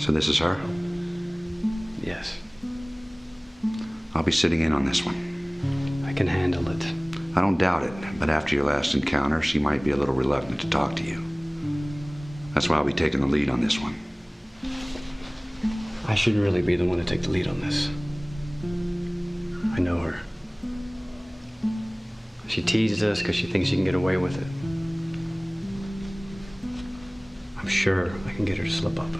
So this is her? Yes. I'll be sitting in on this one. I can handle it. I don't doubt it, but after your last encounter, she might be a little reluctant to talk to you. That's why I'll be taking the lead on this one. I should really be the one to take the lead on this. I know her. She teased us because she thinks she can get away with it. I'm sure I can get her to slip up.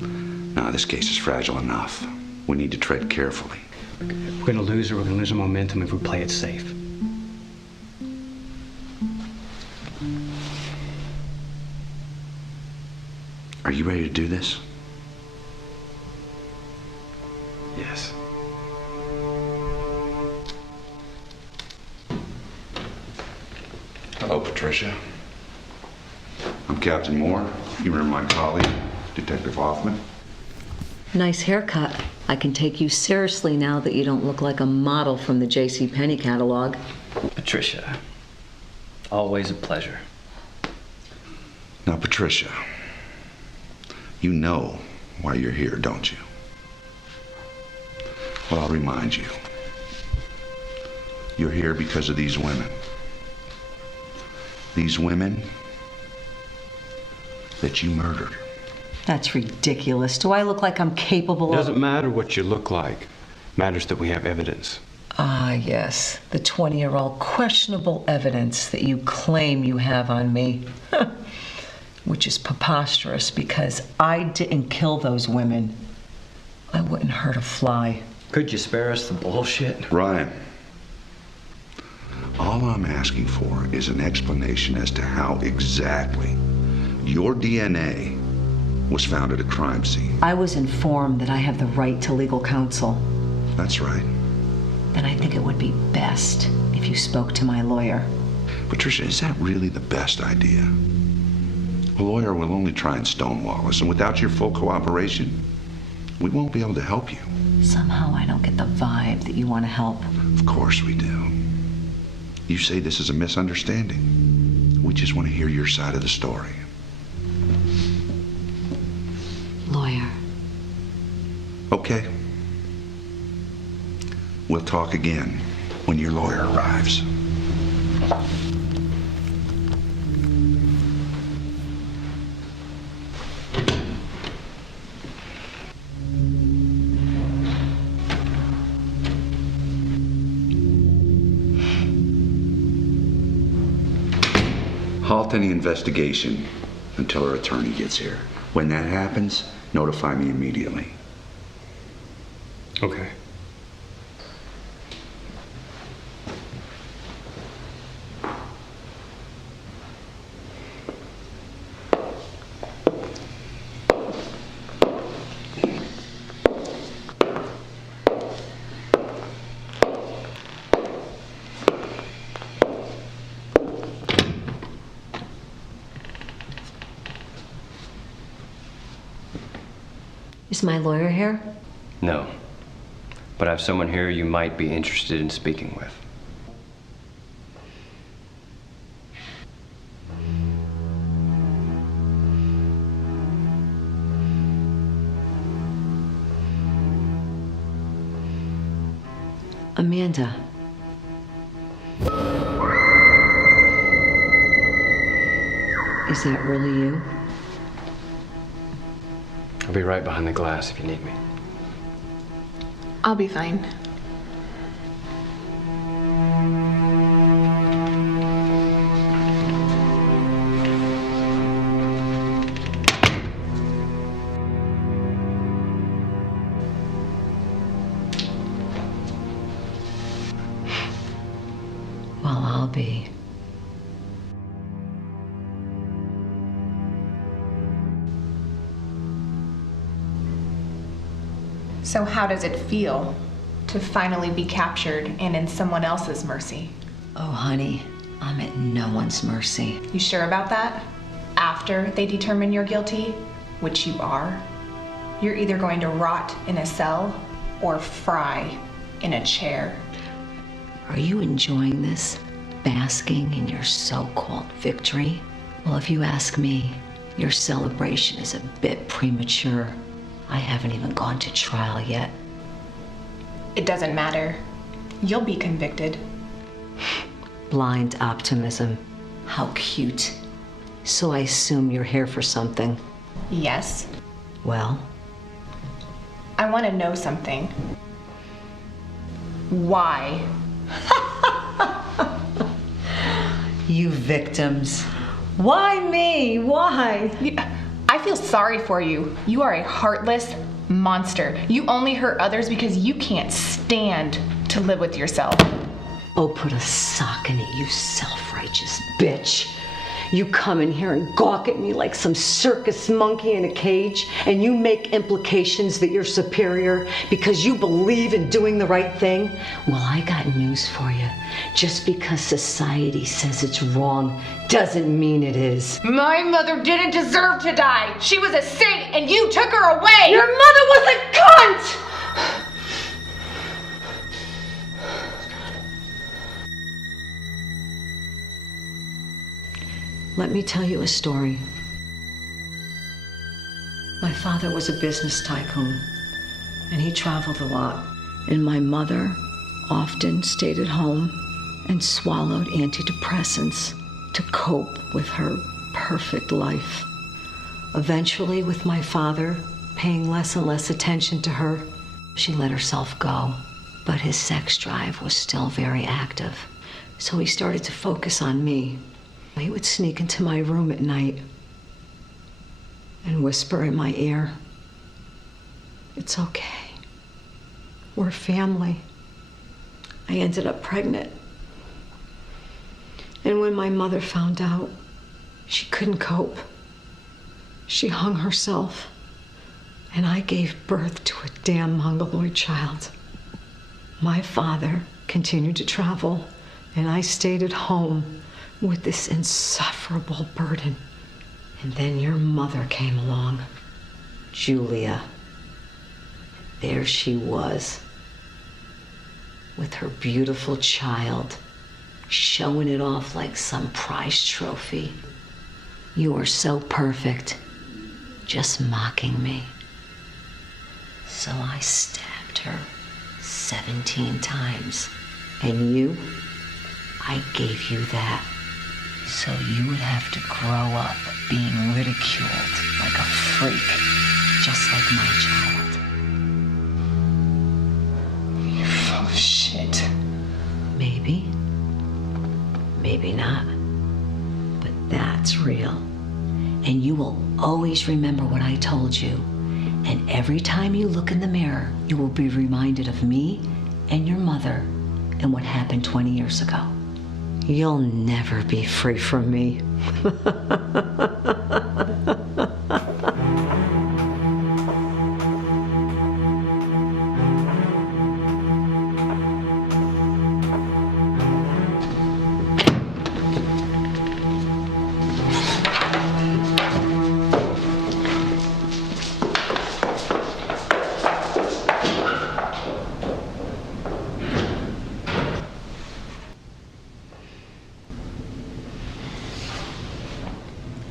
No, this case is fragile enough. We need to tread carefully. If we're gonna lose her, we're gonna lose our momentum if we play it safe. Are you ready to do this? Yes. Hello, Patricia. I'm Captain Moore. You remember my colleague, Detective Hoffman? Nice haircut. I can take you seriously now that you don't look like a model from the JCPenney catalog. Patricia, always a pleasure. Now, Patricia, you know why you're here, don't you? Well, I'll remind you. You're here because of these women. These women that you murdered. That's ridiculous. Do I look like I'm capable It of... doesn't matter what you look like. It matters that we have evidence. Ah, yes. The 20-year-old questionable evidence that you claim you have on me. Which is preposterous because I didn't kill those women. I wouldn't hurt a fly. Could you spare us the bullshit? Ryan, all I'm asking for is an explanation as to how exactly your DNA was found at a crime scene. I was informed that I have the right to legal counsel. That's right. Then I think it would be best if you spoke to my lawyer. Patricia, is that really the best idea? A lawyer will only try and stonewall us, and without your full cooperation, we won't be able to help you. Somehow I don't get the vibe that you want to help. Of course we do. You say this is a misunderstanding. We just want to hear your side of the story. Lawyer. Okay. We'll talk again when your lawyer arrives. Halt any investigation until our attorney gets here. When that happens, notify me immediately. Okay. Is my lawyer here? No. But I have someone here you might be interested in speaking with. Amanda. Is that really you? I'll be right behind the glass if you need me. I'll be fine. Well, I'll be. So how does it feel to finally be captured and in someone else's mercy? Oh, honey, I'm at no one's mercy. You sure about that? After they determine you're guilty, which you are, you're either going to rot in a cell or fry in a chair. Are you enjoying this? Basking in your so-called victory? Well, if you ask me, your celebration is a bit premature. I haven't even gone to trial yet. It doesn't matter. You'll be convicted. Blind optimism. How cute. So I assume you're here for something. Yes. Well? I want to know something. Why? You victims. Why me? Why? I feel sorry for you. You are a heartless monster. You only hurt others because you can't stand to live with yourself. Oh, put a sock in it, you self-righteous bitch. You come in here and gawk at me like some circus monkey in a cage, and you make implications that you're superior because you believe in doing the right thing. Well, I got news for you. Just because society says it's wrong doesn't mean it is. My mother didn't deserve to die. She was a saint and you took her away. Your mother was a cunt! Let me tell you a story. My father was a business tycoon, and he traveled a lot. And my mother often stayed at home and swallowed antidepressants to cope with her perfect life. Eventually, with my father paying less and less attention to her, she let herself go. But his sex drive was still very active. So he started to focus on me. He would sneak into my room at night and whisper in my ear, "It's okay. We're family." I ended up pregnant. And when my mother found out, she couldn't cope. She hung herself, and I gave birth to a damn mongoloid child. My father continued to travel, and I stayed at home with this insufferable burden. And then your mother came along, Julia. There she was, with her beautiful child, showing it off like some prize trophy. You were so perfect, just mocking me. So I stabbed her 17 times. And you, I gave you that. So you would have to grow up being ridiculed like a freak, just like my child. You're full of shit. Maybe. Maybe not. But that's real. And you will always remember what I told you. And every time you look in the mirror, you will be reminded of me and your mother and what happened 20 years ago. You'll never be free from me.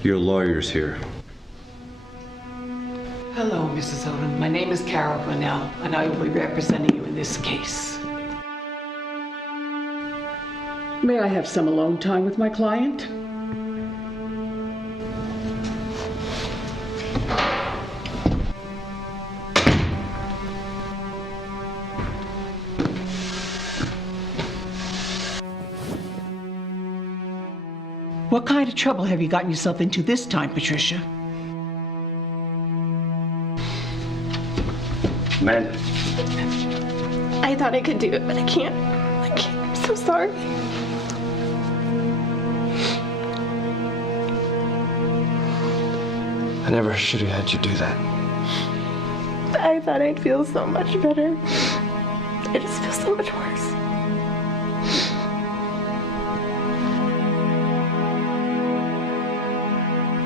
Your lawyer's here. Hello, Mrs. Odom. My name is Carol Grinnell, and I will be representing you in this case. May I have some alone time with my client? What kind of trouble have you gotten yourself into this time, Patricia? Amanda. I thought I could do it, but I can't. I'm so sorry. I never should have had you do that. I thought I'd feel so much better. I just feel so much worse.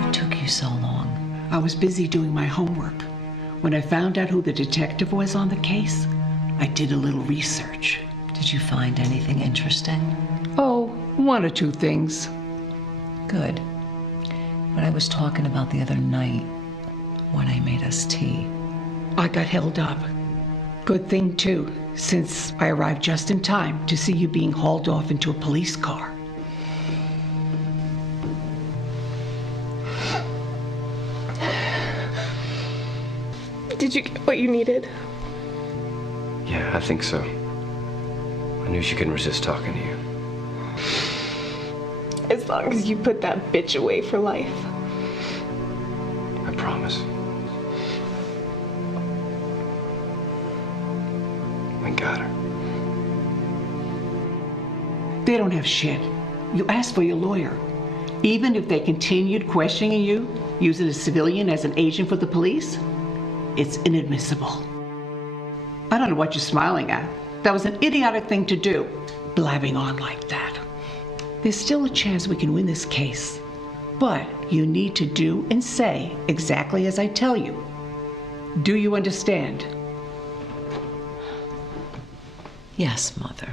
What took you so long? I was busy doing my homework. When I found out who the detective was on the case, I did a little research. Did you find anything interesting? Oh, one or two things. Good. What I was talking about the other night when I made us tea. I got held up. Good thing, too, since I arrived just in time to see you being hauled off into a police car. Did you get what you needed? Yeah, I think so. I knew she couldn't resist talking to you. As long as you put that bitch away for life. I promise. We got her. They don't have shit. You asked for your lawyer. Even if they continued questioning you, using a civilian as an agent for the police, it's inadmissible. I don't know what you're smiling at. That was an idiotic thing to do, blabbing on like that. There's still a chance we can win this case, but you need to do and say exactly as I tell you. Do you understand? Yes, Mother.